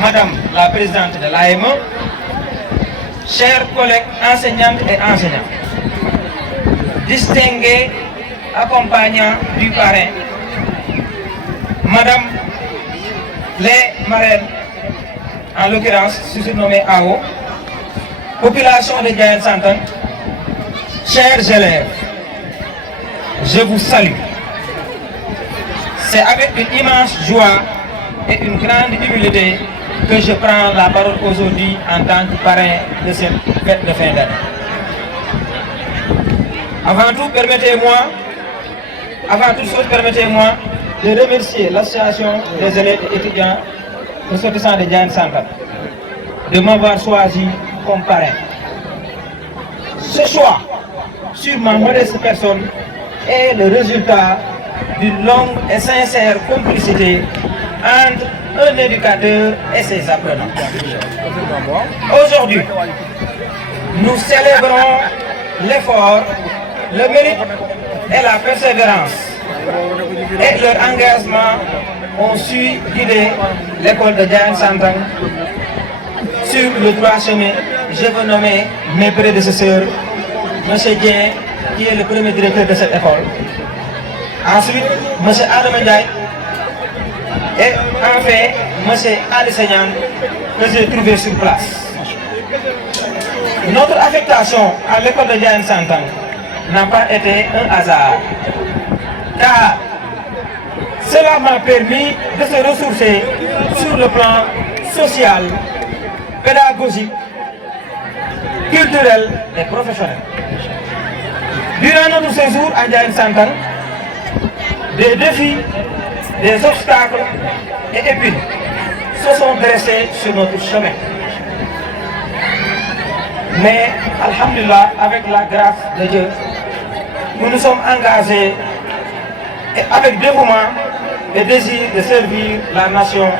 Madame la présidente de l'AME, chers collègues enseignantes et enseignants, distingués accompagnants du parrain, Madame les marraines, en l'occurrence surnommée AO, population de Ndiayène Santan, chers élèves, je vous salue. C'est avec une immense joie et une grande humilité que je prends la parole aujourd'hui en tant que parrain de cette fête de fin d'année. Avant toute chose, permettez-moi de remercier l'association des élèves et étudiants ressortissants de Ndiayène Santan de m'avoir choisi comme parrain. Ce choix sur ma modeste personne est le résultat d'une longue et sincère complicité entre un éducateur et ses apprenants. Aujourd'hui, nous célébrons l'effort, le mérite et la persévérance. Et leur engagement ont su guider l'école de Ndiayène Santan sur le droit chemin. Je veux nommer mes prédécesseurs, M. Dien, qui est le premier directeur de cette école. Ensuite, M. Adam Ndiaye. Et enfin, M. Ali Seignan, que j'ai trouvé sur place. Notre affectation à l'école de Ndiayène Santan n'a pas été un hasard, car cela m'a permis de se ressourcer sur le plan social, pédagogique, culturel et professionnel. Durant notre séjour à Ndiayène Santan, des défis, des obstacles et épines se sont dressés sur notre chemin. Mais, alhamdulillah, avec la grâce de Dieu, nous nous sommes engagés et avec dévouement et désir de servir la nation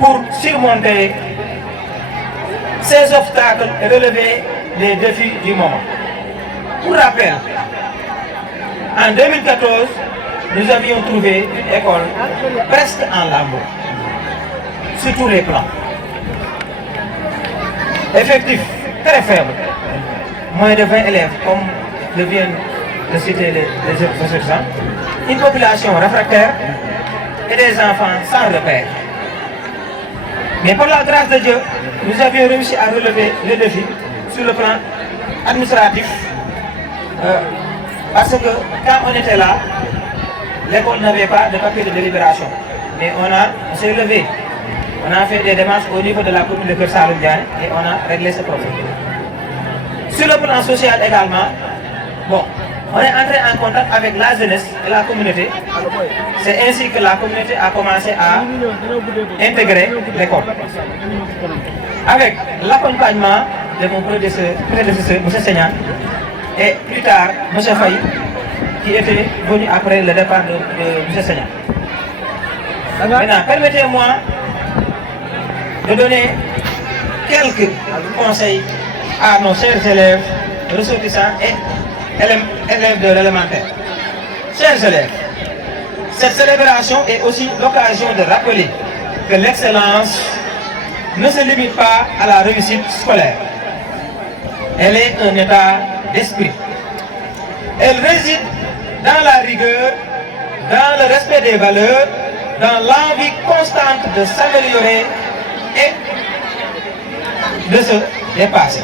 pour surmonter ces obstacles et relever les défis du moment. Pour rappel, en 2014, nous avions trouvé une école presque en lambeaux, sur tous les plans. Effectif très faible, moins de 20 élèves, comme le viennent de citer les professeurs, une population réfractaire et des enfants sans repère. Mais par la grâce de Dieu, nous avions réussi à relever les défis sur le plan administratif, parce que quand on était là, l'école n'avait pas de papier de délibération. Mais on s'est levé, on a fait des démarches au niveau de la commune de Keur Saalum Diané et on a réglé ce problème. Sur le plan social également, bon, on est entré en contact avec la jeunesse et la communauté. C'est ainsi que la communauté a commencé à intégrer l'école. Avec l'accompagnement de mon prédécesseur, M. Seignan, et plus tard, M. Faye, qui était venu après le départ de M. Seignan. Maintenant, permettez-moi de donner quelques conseils à nos chers élèves ressortissants et élèves de l'élémentaire. Chers élèves, cette célébration est aussi l'occasion de rappeler que l'excellence ne se limite pas à la réussite scolaire. Elle est un état d'esprit. Elle réside dans la rigueur, dans le respect des valeurs, dans l'envie constante de s'améliorer et de se dépasser.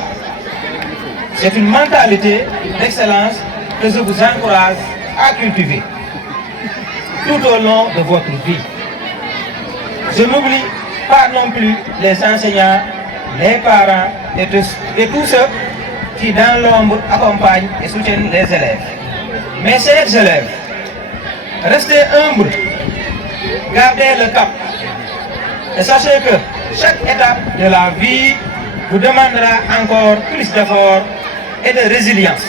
C'est une mentalité d'excellence que je vous encourage à cultiver tout au long de votre vie. Je n'oublie pas non plus les enseignants, les parents et tous ceux qui dans l'ombre accompagnent et soutiennent les élèves. Mes chers élèves, restez humbles, gardez le cap et sachez que chaque étape de la vie vous demandera encore plus d'efforts et de résilience.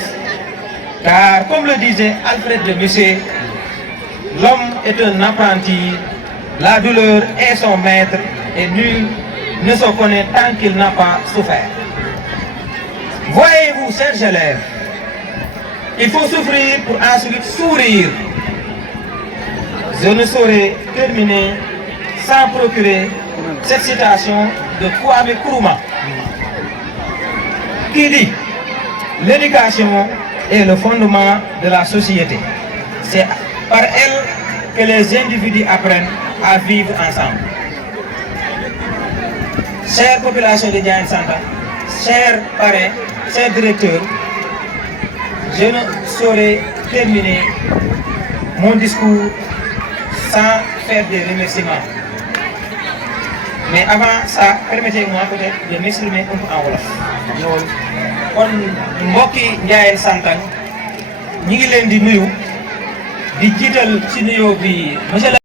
Car comme le disait Alfred de Musset, l'homme est un apprenti, la douleur est son maître et nul ne se connaît tant qu'il n'a pas souffert. Voyez-vous, chers élèves, il faut souffrir pour ensuite sourire. Je ne saurais terminer sans procurer cette citation de Kwame Nkrumah qui dit l'éducation est le fondement de la société. C'est par elle que les individus apprennent à vivre ensemble. Chère population de Ndiayène Santa, chers parrains, chers directeurs, je ne saurais terminer mon discours sans faire des remerciements. Mais avant ça, permettez-moi peut-être de m'exprimer un peu en wolof. kon mbokki Ndiayène Santa ñi ngi leen di nuyu di jiital ci nuyoo bi monsieur